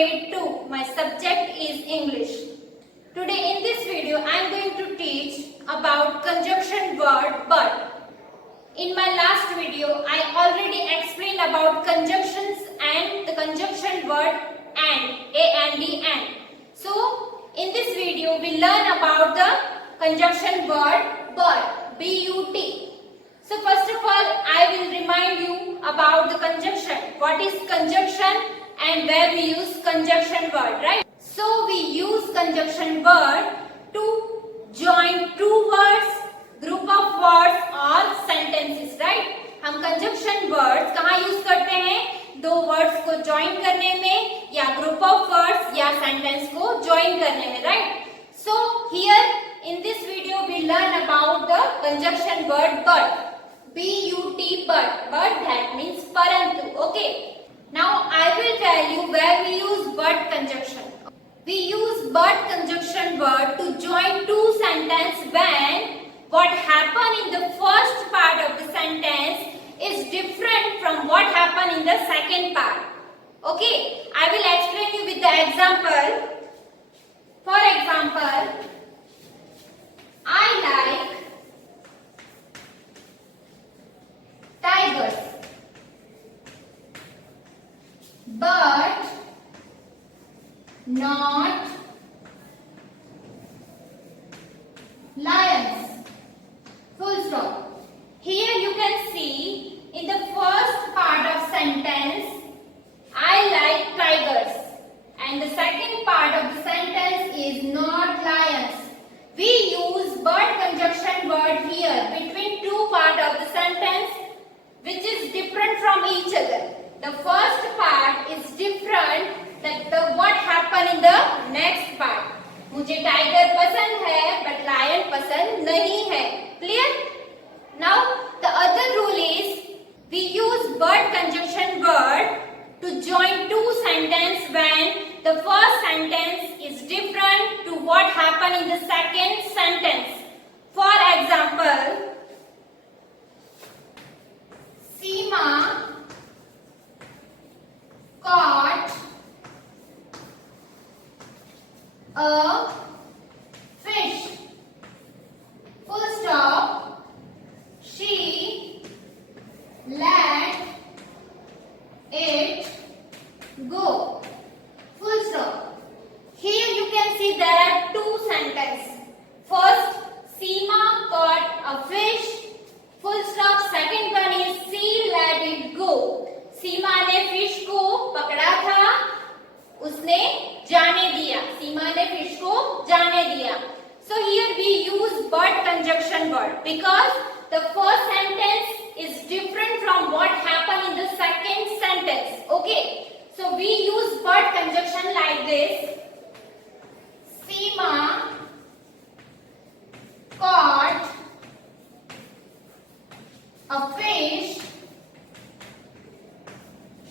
grade 2. My subject is English. Today in this video I am going to teach about conjunction word but. In my last video I already explained about conjunctions and the conjunction word and, A and D and. So in this video we learn about the conjunction word but, B-U-T. So first of all, I will remind you about the conjunction. What is conjunction and where we use conjunction word, right? So we use conjunction word to join two words, group of words or sentences, right? हम conjunction words कहाँ use करते हैं? दो words को join करने में या group of words या sentence को join करने में, right? So here in this video we learn about the conjunction word but. B-U-T but that means parantu. Okay. Now I will tell you where we use but conjunction. We use but conjunction word to join two sentences when what happened in the first part of the sentence is different from what happened in the second part. Okay. I will explain you with the example. For example, I like tigers, but not lions. Full stop. Here you can see in the first part of sentence, I like tigers, and the second part of the sentence is not lions. We use but conjunction word here between two parts of the sentence which is different from each other. The first part is different than what happened in the next part. मुझे tiger पसंद है but lion पसंद नहीं है. Clear? Now the other rule is we use but conjunction word to join two sentences when the first sentence is different to what happened in the second sentence. For example, Seema caught a fish. Full stop. She let it go. Full stop. Here you can see there are two sentences. First, Seema caught a fish. Full stop. Second one is she let it go. सीमा ने fish को पकड़ा था, उसने जाने दिया. सीमा ने fish को जाने दिया. So here we use but conjunction word because the first sentence is different from what happened in the second sentence. Okay. So we use but conjunction like this. Seema caught a fish.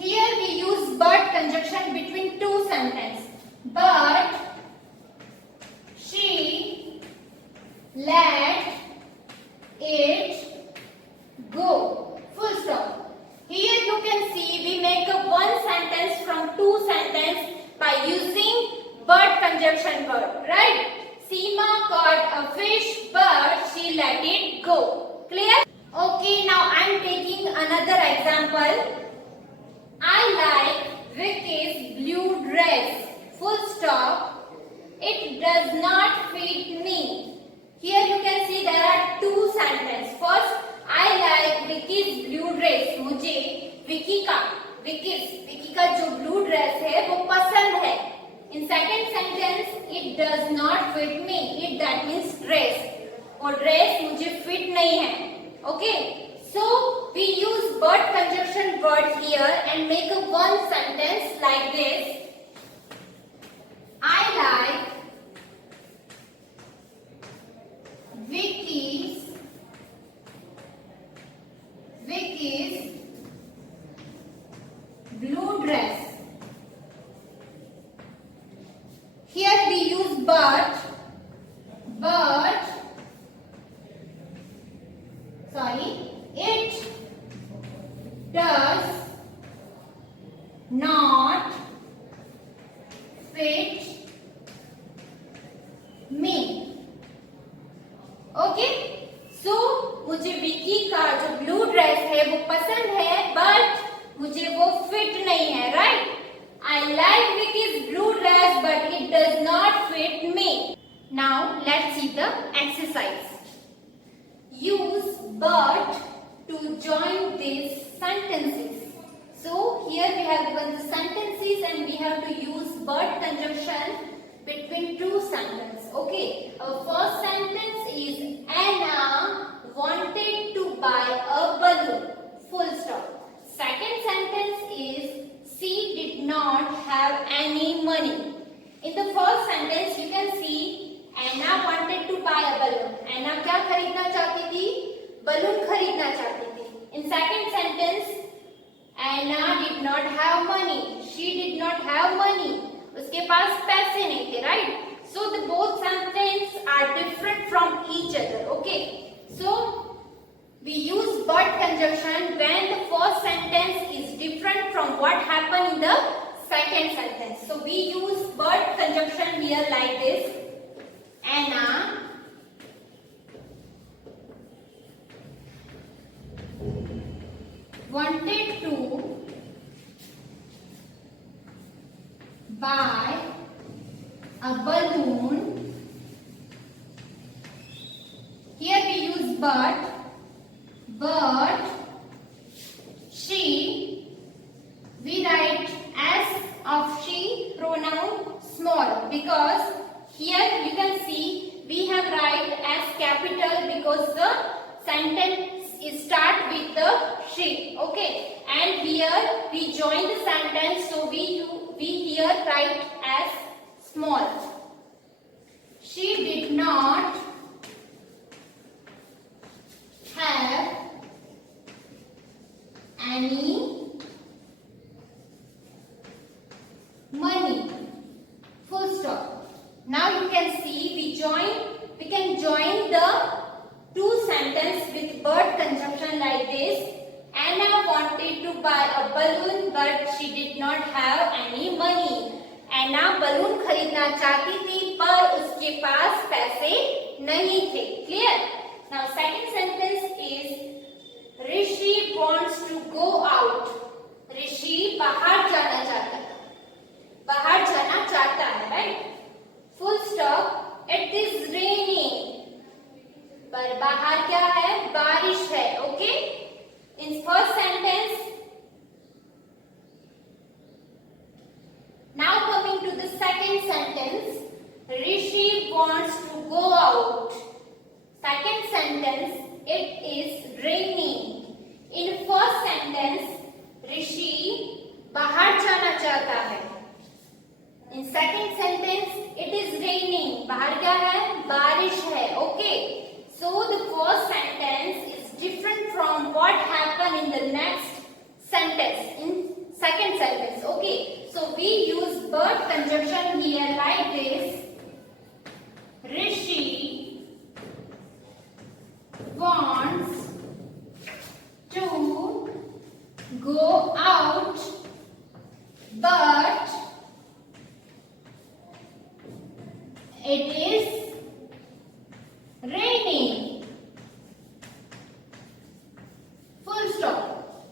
Here we use but conjunction between two sentences. But she let it go. Full stop. Here you can see we make up one sentence from two sentences by using but conjunction word. Right? Seema caught a fish but she let it go. Clear? Okay, now I am taking another example. I like Vicky's blue dress. Full stop. It does not fit me. Here you can see there are two sentences. First, I like Vicky's blue dress. मुझे विकी का जो blue dress है वो पसंद है. In second sentence, it does not fit me. It that means dress. और dress मुझे fit नहीं है. Okay. So we use but conjunction word here and make a one sentence like this. I like Vicky's blue dress. Here we use but it does not okay, so मुझे विकी का जो blue dress है वो पसंद है, but मुझे वो फिट नहीं है, right? I like Vicky's blue dress, but it does not fit me. Now let's see the exercise. Use but to join these sentences. So here we have given the sentences and we have to use but conjunction between two sentences. Okay, our first sentence is Anna wanted to buy a balloon. Full stop. Second sentence is she did not have any money. In the first sentence you can see Anna wanted to buy a balloon. Anna क्या खरीदना चाहती थी? Balloon खरीदना चाहती थी. In second sentence Anna did not have money. She did not have money. उसके पास पैसे नहीं थे, right? So the both sentences are different from each other. Okay. So we use but conjunction when the first sentence is different from what happened in the second sentence. So we use but conjunction here like this. Anna wanted to buy a balloon. Here we use but she, we write S of she pronoun small, because here you can see we have write as capital because the sentence is start with the she. Okay, and here we join the sentence, so we here write as small. She did not have any money. Full stop. Now you can see we can join the two sentences with but conjunction like this. Anna wanted to buy a balloon but she did not have any money. Anna balloon खरीदना चाहती थी पर उसके पास पैसे नहीं थे. Clear? Now second sentence is Rishi wants to go out. Rishi बाहर जाना चाहता है. बाहर जाना चाहता है, right? Full stop. It is raining. पर बाहर क्या है? बारिश है. Okay? In first sentence. Now coming to the second sentence. Rishi wants to go out. Second sentence, it is raining. In first sentence, Rishi बाहर जाना चाहता है. In second sentence, it is raining. बाहर क्या है? बारिश है. Okay. So the first sentence is different from what happened in the next sentence. In second sentence. Okay. So we use but conjunction here like this. Rishi wants to go out but it is raining. Full stop.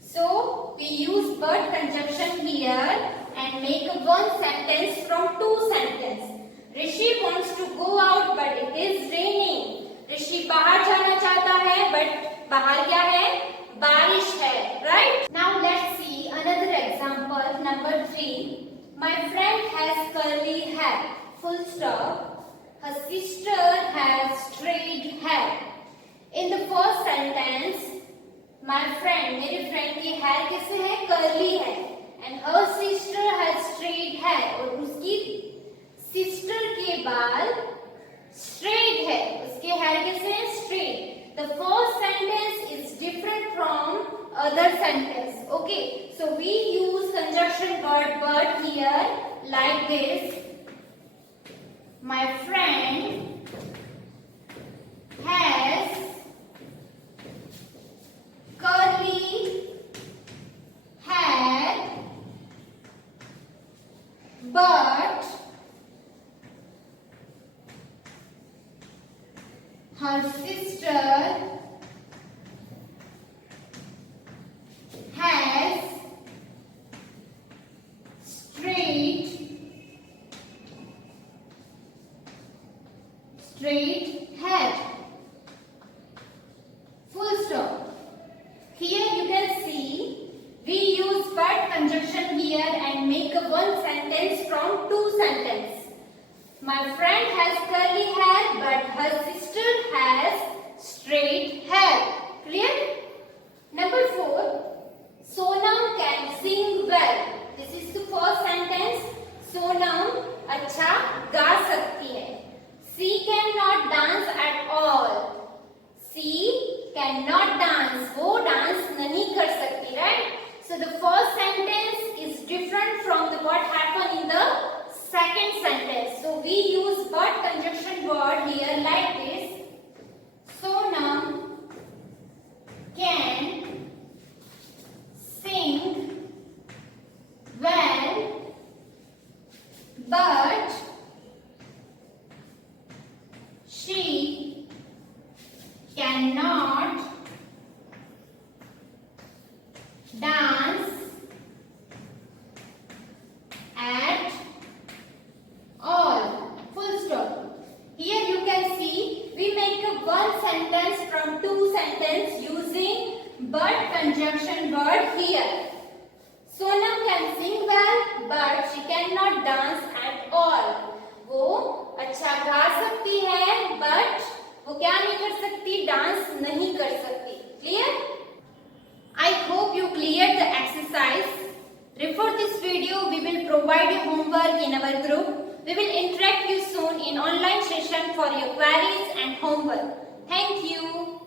So we use but conjunction here and make one sentence from two sentences. Rishi wants to go out but it is raining. ऋषि बाहर जाना चाहता है but बाहर क्या है? बारिश है, right? Now let's see another example. Number 3. My friend has curly hair. Full stop. Her sister has straight hair. In the first sentence, my friend, मेरे friend की hair कैसे है? Curly है. And her sister has straight hair. और उसकी sister के बाल straight है. उसके hair कैसे है? Straight. The first sentence is different from other sentence. Okay. So we use conjunction word but here like this. My friend has curly hair but her sister has straight hair. Full stop. Here you can see we use but conjunction here and make a one sentence from two sentences. My friend has curly hair but her sister has straight hair. Clear? Number 4. Sonam can sing well. This is the first sentence. Sonam अच्छा गा सकती है. She cannot dance at all. She cannot dance. वो dance नहीं कर सकती, right? So the first sentence is different from the what happened in the second sentence. So we use but conjunction word here like this. Sonam can sing well, but she cannot dance at all. Full stop. Here you can see we make a one sentence from two sentences using but conjunction word here. Sonam can sing well but she cannot dance at all. वो अच्छा गा सकती है but वो क्या नहीं कर सकती, डांस नहीं कर सकती. Clear? I hope you cleared the exercise. Refer this video. We will provide you homework in our group. We will interact you soon in online session for your queries and homework. Thank you.